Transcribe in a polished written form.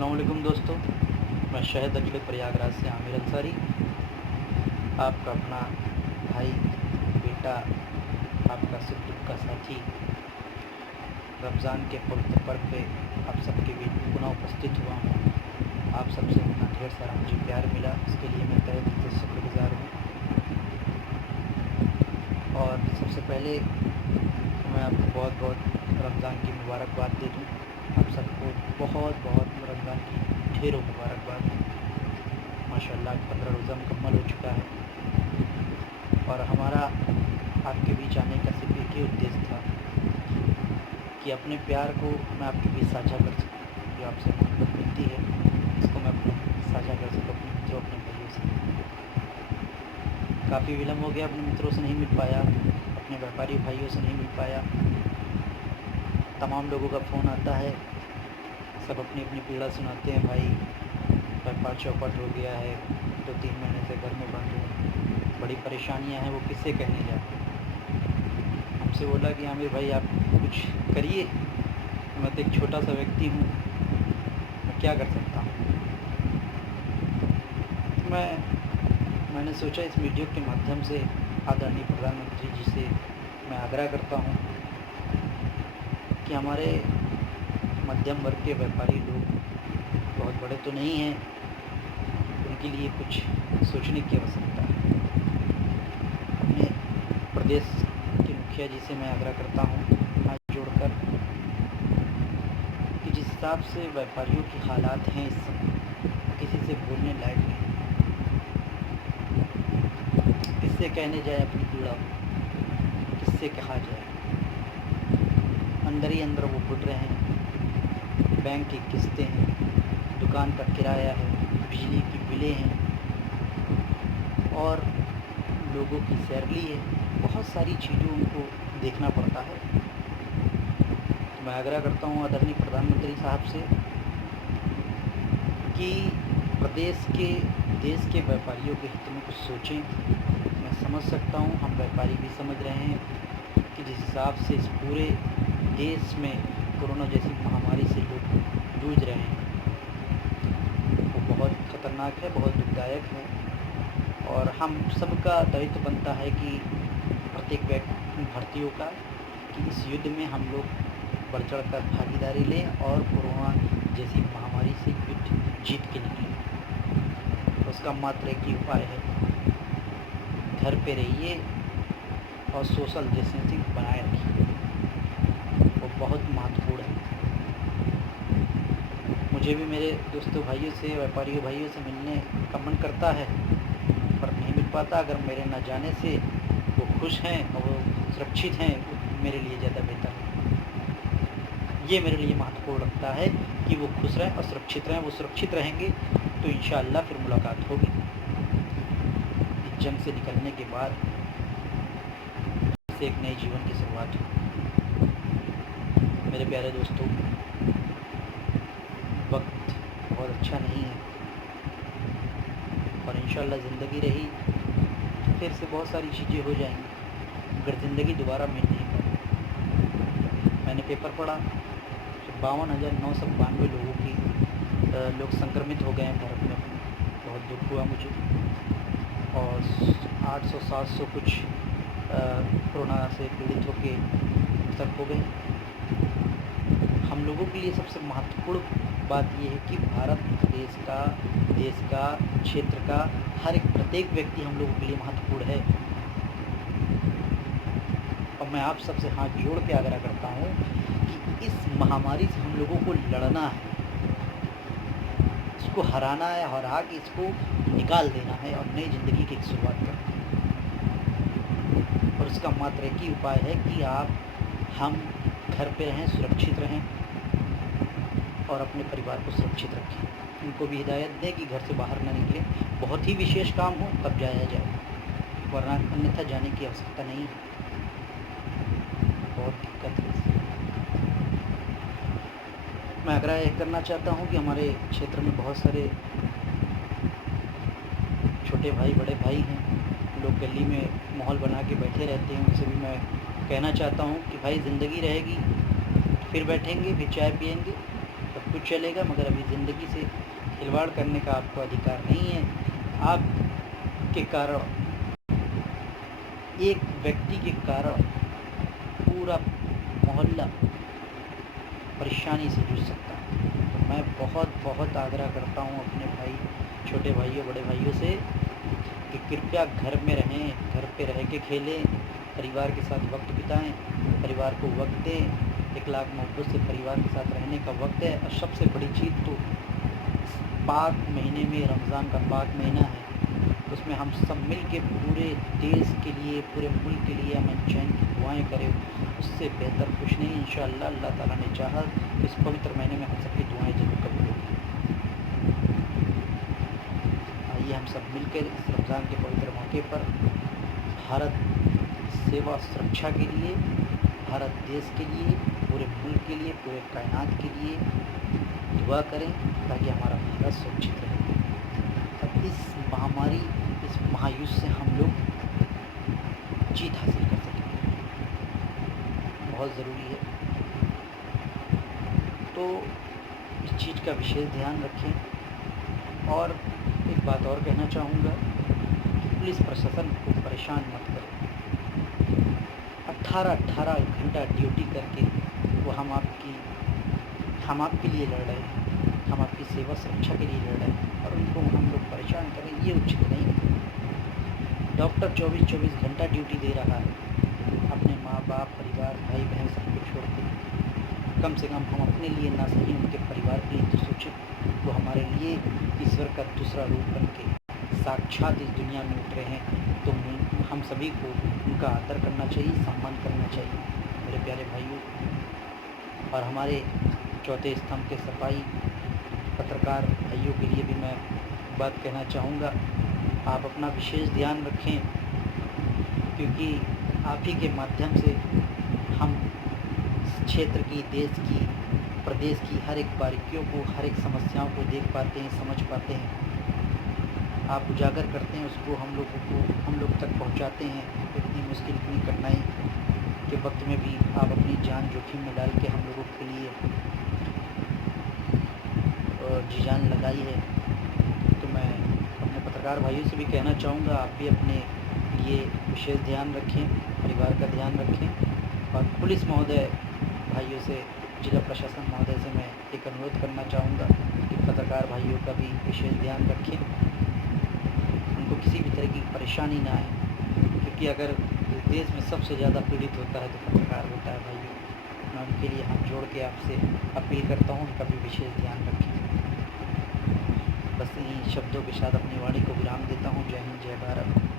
अस्सलाम वालेकुम दोस्तों, मैं शहद अगले प्रयागराज से आमिर अंसारी, आपका अपना भाई, बेटा, आपका सुख दुख का साथी रमज़ान के पवित्र पर्व पे आप सबके बीच पुनः उपस्थित हुआ हूँ। आप सबसे इतना ढेर सारा मुझे प्यार मिला, इसके लिए मैं तहे दिल से शुक्रगुज़ार हूँ। और सबसे पहले मैं आपको बहुत बहुत रमज़ान की मुबारकबाद दे दूँ। आप सबको बहुत बहुत रमज़ान की ढेरों मुबारकबाद। माशाल्लाह 15 रोज़ा मुकम्मल हो चुका है और हमारा आपके बीच आने का सिर्फ एक ही उद्देश्य था कि अपने प्यार को मैं आपके बीच साझा कर सकूँ। जो आपसे मोहब्बत मिलती है इसको मैं अपने साझा कर सकूँ अपने मित्रों, अपने भाइयों से। काफ़ी विलम्ब हो गया, अपने मित्रों से नहीं मिल पाया, अपने व्यापारी भाइयों से नहीं मिल पाया। तमाम लोगों का फ़ोन आता है, सब अपनी अपनी पीड़ा सुनाते हैं। भाई व्यापार चौपट हो गया है, 2-3 महीने से घर में बंद हूँ, बड़ी परेशानियां हैं, वो किससे कहने जाए। हमसे बोला कि आमिर भाई आप कुछ करिए, मैं तो एक छोटा सा व्यक्ति हूँ, मैं क्या कर सकता हूँ। मैंने सोचा इस वीडियो के माध्यम से आदरणीय प्रधानमंत्री जी से मैं आग्रह करता हूँ कि हमारे मध्यम वर्ग के व्यापारी लोग बहुत बड़े तो नहीं हैं, उनके लिए कुछ सोचने की आवश्यकता है। अपने प्रदेश के मुखिया जी से मैं आग्रह करता हूँ हाथ जोड़कर कि जिस हिसाब से व्यापारियों के हालात हैं इस समय, किसी से बोलने लायक नहीं, किससे कहने जाए अपनी पीड़ा, किससे कहा जाए। अंदर ही अंदर वो घुट रहे हैं, बैंक की किस्तें हैं, दुकान का किराया है, बिजली की बिलें हैं और लोगों की सैलरी है, बहुत सारी चीज़ों उनको देखना पड़ता है। तो मैं आग्रह करता हूँ आदरणीय प्रधानमंत्री साहब से कि देश के व्यापारियों के हित में कुछ सोचें। मैं समझ सकता हूँ, हम व्यापारी भी समझ रहे हैं कि जिस हिसाब से इस पूरे देश में कोरोना जैसी महामारी से लोग जूझ रहे हैं वो बहुत ख़तरनाक है, बहुत दुखदायक है और हम सबका दायित्व बनता है कि प्रत्येक भारतीयों का कि इस युद्ध में हम लोग बढ़ चढ़ कर भागीदारी लें और कोरोना जैसी महामारी से युद्ध जीत के निकलें। उसका मात्र एक ही उपाय है, घर पे रहिए और सोशल डिस्टेंसिंग बनाए रखिए, वो बहुत महत्वपूर्ण है। मुझे भी मेरे दोस्तों भाइयों से, व्यापारियों भाइयों से मिलने का मन करता है पर नहीं मिल पाता। अगर मेरे न जाने से वो खुश हैं और वो सुरक्षित हैं, मेरे लिए ज़्यादा बेहतर है। ये मेरे लिए महत्वपूर्ण लगता है कि वो खुश रहें और सुरक्षित रहें। वो सुरक्षित रहेंगे तो इंशाअल्लाह फिर मुलाकात होगी। इस जंग से निकलने के बाद से एक नए जीवन की शुरुआत हो। मेरे प्यारे दोस्तों, वक्त बहुत अच्छा नहीं है और इंशाअल्लाह ज़िंदगी रही तो फिर से बहुत सारी चीज़ें हो जाएंगी अगर ज़िंदगी दोबारा मिल नहीं पाई। मैंने पेपर पढ़ा तो 52,992 लोग संक्रमित हो गए हैं भारत में। बहुत दुख हुआ मुझे और 800-700 कुछ कोरोना से पीड़ित होकर मृतक हो गए। हम लोगों के लिए सबसे महत्वपूर्ण बात यह है कि भारत देश का क्षेत्र का हर एक प्रत्येक व्यक्ति हम लोगों के लिए महत्वपूर्ण है। और मैं आप सबसे हाथ जोड़ के आग्रह करता हूँ कि इस महामारी से हम लोगों को लड़ना है, इसको हराना है, हरा के इसको निकाल देना है और नई ज़िंदगी की एक शुरुआत करनी है। और इसका मात्र एक ही उपाय है कि हम घर पे रहें, सुरक्षित रहें और अपने परिवार को सुरक्षित रखें। उनको भी हिदायत दें कि घर से बाहर ना निकलें, बहुत ही विशेष काम हो तब जाया जाए, वरना अन्यथा जाने की आवश्यकता नहीं है। बहुत दिक्कत है इससे। मैं आग्रह करना चाहता हूँ कि हमारे क्षेत्र में बहुत सारे छोटे भाई, बड़े भाई हैं, लोग गली में माहौल बना के बैठे रहते हैं। उनसे भी मैं कहना चाहता हूँ कि भाई ज़िंदगी रहेगी फिर बैठेंगे, फिर चाय पियेंगे, तब कुछ चलेगा, मगर अभी ज़िंदगी से खिलवाड़ करने का आपको अधिकार नहीं है। आपके कारण, एक व्यक्ति के कारण पूरा मोहल्ला परेशानी से जूझ सकता है। तो मैं बहुत बहुत आग्रह करता हूँ अपने भाई, छोटे भाइयों, बड़े भाइयों से कि कृपया घर में रहें, घर पे रह के खेलें, परिवार के साथ वक्त बिताएं, परिवार को वक्त दें। एक लाख मोहब्बत से परिवार के साथ रहने का वक्त है। और सबसे बड़ी चीज़ तो इस पाक महीने में, रमज़ान का पाक महीना है, उसमें हम सब मिल के पूरे देश के लिए, पूरे मुल्क के लिए अमन चैन की दुआएँ करें। उससे बेहतर कुछ नहीं। इंशाअल्लाह अल्लाह ताला ने चाहा तो इस पवित्र महीने में हम सबकी दुआएँ ज़रूर कबूल होंगी। आइए हम सब मिलकर इस रमज़ान के पवित्र मौके पर भारत सेवा सुरक्षा के लिए, भारत देश के लिए, पूरे मुल्क के लिए, पूरे कायनात के लिए दुआ करें ताकि हमारा भारत सुरक्षित रहे। अब इस महामारी, इस महायुद्ध से हम लोग जीत हासिल कर सकें, बहुत ज़रूरी है। तो इस चीज़ का विशेष ध्यान रखें। और एक बात और कहना चाहूँगा कि पुलिस प्रशासन को परेशान मत करें। 18-18 घंटा ड्यूटी करके वो हम आपके लिए लड़ रहे हैं, हम आपकी सेवा सुरक्षा के लिए लड़ रहे हैं, और उनको हम लोग परेशान करें, ये उचित नहीं है। डॉक्टर 24-24 घंटा ड्यूटी दे रहा है, अपने माँ बाप, परिवार, भाई बहन सबको छोड़ के। कम से कम हम अपने लिए ना सही, उनके परिवार के लिए तो सोचें। वो हमारे लिए ईश्वर का दूसरा रूप बन के साक्षात इस दुनिया में उतरे हैं। तो हम सभी को उनका आदर करना चाहिए, सम्मान करना चाहिए मेरे प्यारे भाइयों। और हमारे चौथे स्तंभ के सफाई पत्रकार भाइयों के लिए भी मैं बात कहना चाहूँगा, आप अपना विशेष ध्यान रखें, क्योंकि आप ही के माध्यम से हम क्षेत्र की, देश की, प्रदेश की हर एक बारीकियों को, हर एक समस्याओं को देख पाते हैं, समझ पाते हैं। आप उजागर करते हैं उसको, हम लोग तक पहुंचाते हैं। इतनी मुश्किल, इतनी कठिनाई के वक्त में भी आप अपनी जान जोखिम में डाल के हम लोगों के लिए जी जान लगाई है। तो मैं अपने पत्रकार भाइयों से भी कहना चाहूँगा, आप भी अपने लिए विशेष ध्यान रखें, परिवार का ध्यान रखें। और पुलिस महोदय भाइयों से, जिला प्रशासन महोदय से मैं एक अनुरोध करना चाहूँगा कि पत्रकार भाइयों का भी विशेष ध्यान रखें, उनको किसी भी तरह की परेशानी ना आए, क्योंकि अगर इस देश में सबसे ज़्यादा पीड़ित होता है तो पत्रकार होता है भाइयों। मैं उनके लिए हाथ जोड़ के आपसे अपील करता हूँ, उनका भी विशेष ध्यान रखें। बस इन्हीं शब्दों के साथ अपनी वाणी को विराम देता हूँ। जय हिंद, जय भारत।